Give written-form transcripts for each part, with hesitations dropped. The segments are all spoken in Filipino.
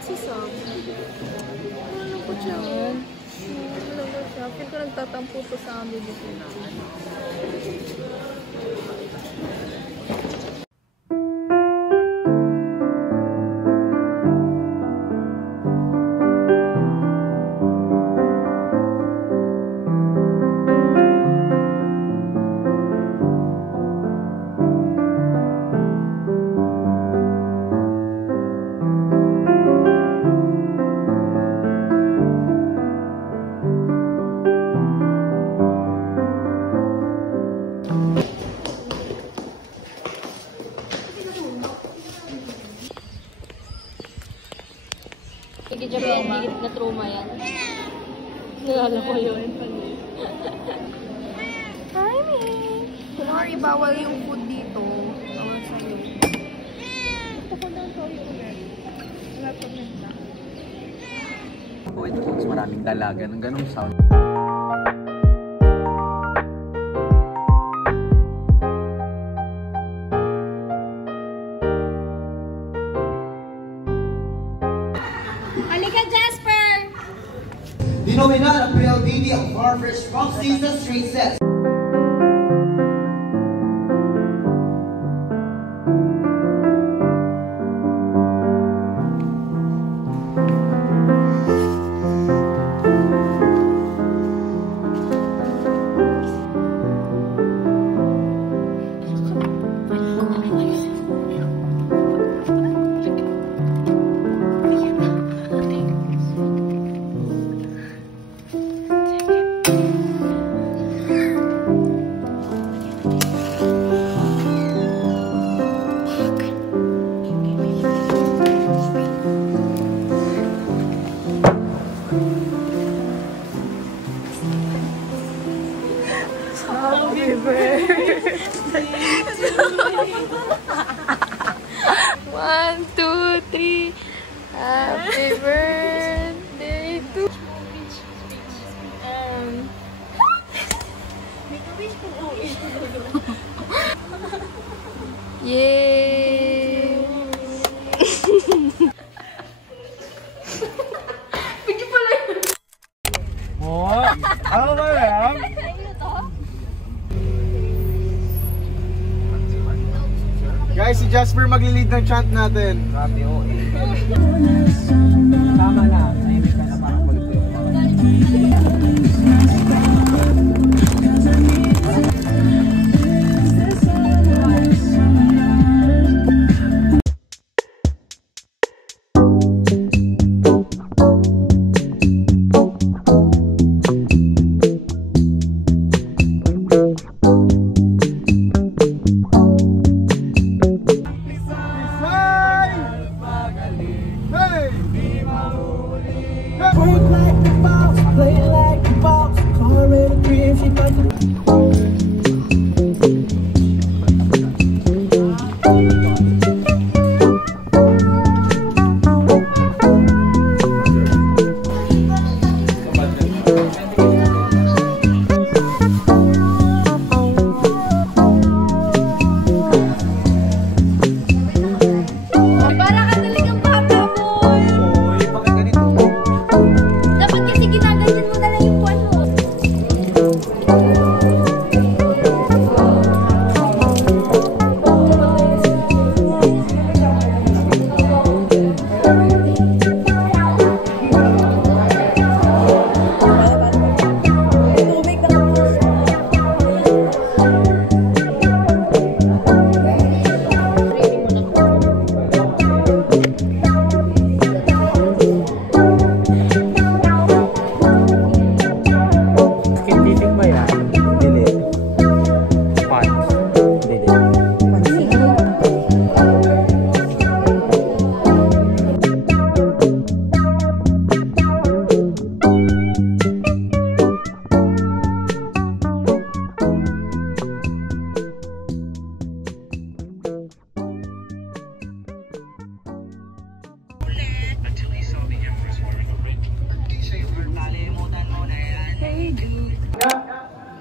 malungkot si Sam. Malungkot siya. Malungkot siya. Feel ko nagtatampo po sa amin dito. Hindi dyan yan, na trauma yan. Nalala ko yun. Hi, me! Sorry, bawal yung food dito. Bawal sa'yo. Gusto ko lang sorry ulit. Wala pa rin na. Oh, ito mas maraming dalaga ng ganong sound. Halika, Jasper! Denominal ang PLDT ang Farmers from Season Street Set. Happy birthday. 1, 2, 3. Happy birthday to Yay! Pwede pala yun. Oh, ano ba yan? Guys, si Jasper magli-lead ng chant natin. Grabe, oh eh. Tama na. Nahimik ka na parang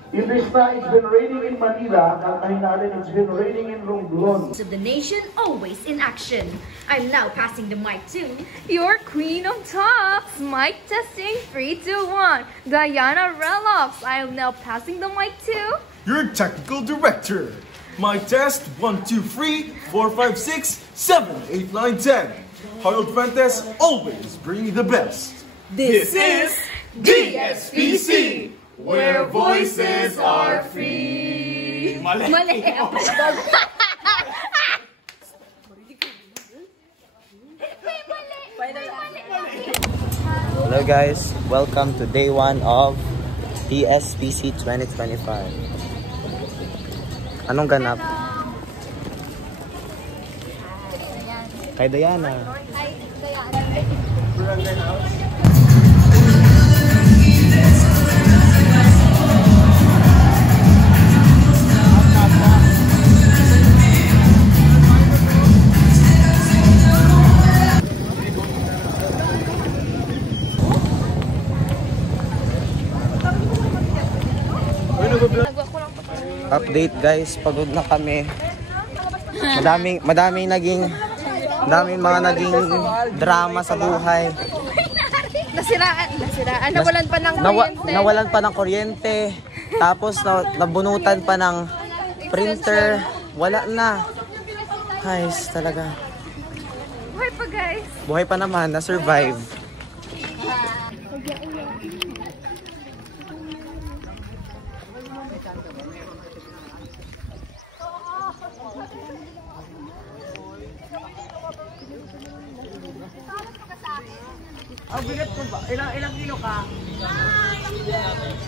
Imbis na it's been raining in Manila, kantahin natin it's been raining in Romblon. Of the nation, always in action. I'm now passing the mic to Your queen of tops. Mic testing. 3, 2, 1. Diana Relox. I am now passing the mic to Your technical director. My test 1, 2, 3, 4, 5, 6, 7, 8, 9, 10. Harold Fuentes always bringing the best. This is DSPC, where voices are free. Mali. Hello guys, welcome to day 1 of DSPC 2025. Anong ganap? Kay Diana. Update guys, pagod na kami. Madaming mga naging drama sa buhay. Nasiraan. Nawalan pa ng kuryente. Nawalan pa ng kuryente. Tapos nabunutan pa ng printer. Wala na. Guys, talaga. Buhay pa guys. Buhay pa naman, na-survive. Ang bigat mo ba? Ilang kilo ka?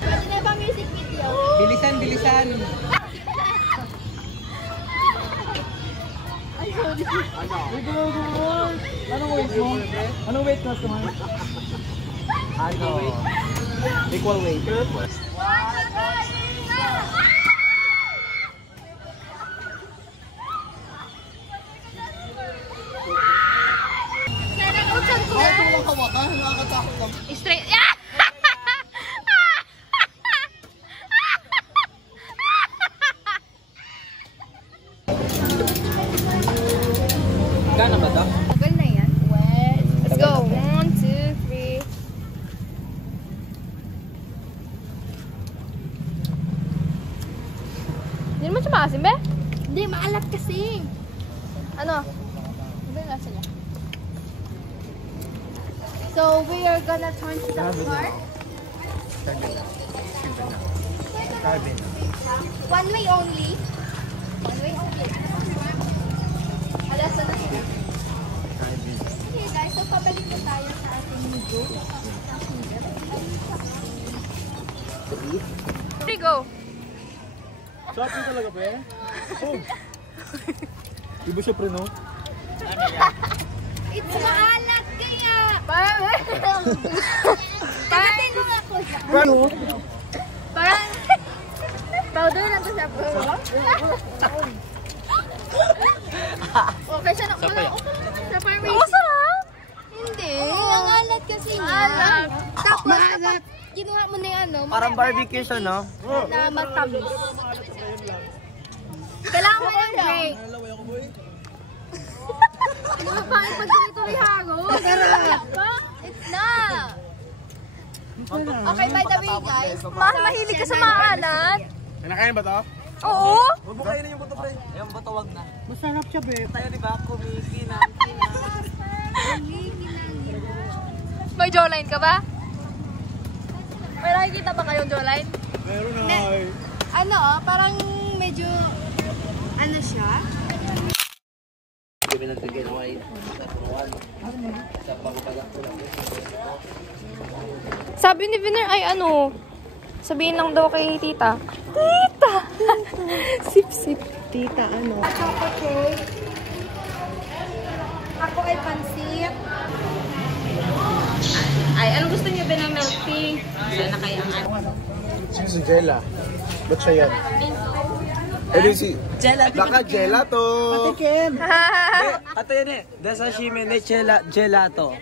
Pwede ba music video? Bilisan. Anong weight mo? Anong weight mo? Equal weight. Straight. Gana ba to? Tagal na yan. Let's go. 1, 2, 3. Hindi naman siya maasim, be? Hindi, maalat kasi. Ano? Hindi nga sila. So, we are gonna turn to the car. One way only. One way only. Alas na sila. Okay guys, so pabalik na tayo sa ating video. Here go. Sabi talaga ba eh? Oh! Di ba siya preno? It's maalat kaya! Parang ako siya. Preno? Parang powder na to siya. Okay siya na. Okay siya parang may... sarap! Hindi. Nangalat kasi nga. Tapos, kapag ginawa mo na yung ano, Parang barbecue siya, no? na matamis. Kailangan mo ng break. Ano ba pa? Pag tuloy hago? It's not. Okay, by the way guys. Mahilig ka sa maalat. Nakain ba to? Oo. Huwag mo kainin yung buto, pre. Yung buto wag na. Masarap siya, be. Tayo diba, kumikinan. May jawline ka ba? May nakikita ba kayong jawline? Meron na. Ano, parang medyo, ano siya? Sabi ni Viner ay ano, sabihin lang daw kay tita. Tita! Sip-sip. Tita, ano? Choco cake. Ako ay pansit. Ay, ano gusto niyo ba ng milk tea? Sana kaya ang ano? Sino si Jella? Ba't siya yan? si... Baka gelato! Patikim! Ato yun eh. Desashimi ne gelato.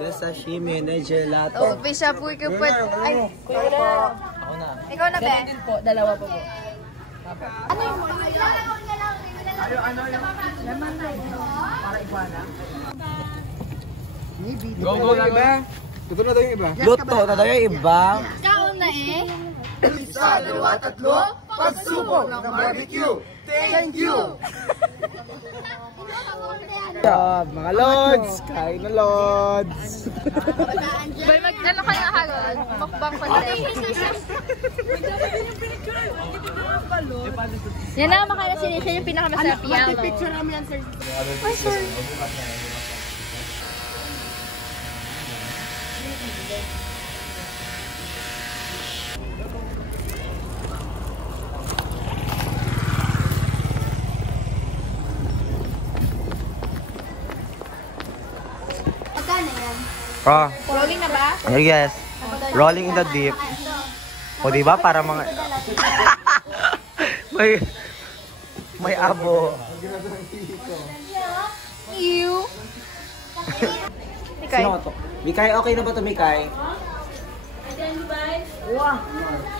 Desashimi ne gelato. Oh, pisha po ikaw po. Ay, Ako na. Ikaw na, Be. din po, dalawa pa po. Ano yung mo? Go na iba. Luto na tayo yung iba. Luto na tayo yung iba. Kaon na eh. Isa, dalawa, tatlo, pagsubok ng barbecue. Thank you! Mga Lods! Kain na Lods! Bay, ano kayo nakagod? Mukbang content. Yan na, makala siya yung pinakamasarap yan. Picture namin yan, sir. Magkano yan? Oh, Rolling na ba? yes. Rolling in the deep. O diba para mga... may abo. Ew. Mikay. Sino to? Mikay, okay na ba to Mikay?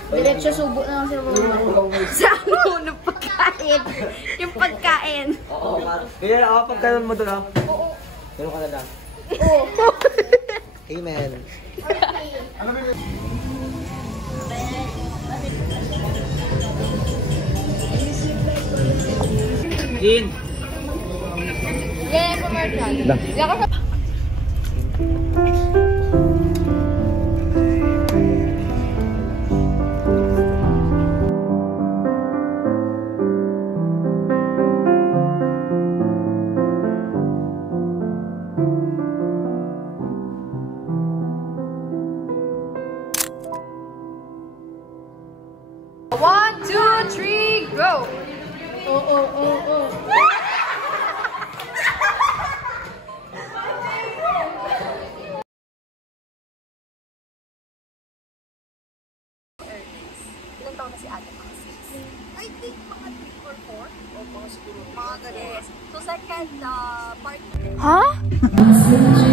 Diretso subo na lang Sa ano? Ng pagkain. Yung pagkain. Oo. Kaya na ako pagkaroon mo doon ah. Oo. Meron ka na lang. Oo. Amen. Jin! Yeah, commercial. Yan ka sa... One, two, three, go! Ilan taon na si ate? I think mga 3 or 4. O mga siguro. Mga ganun. So second part. Huh?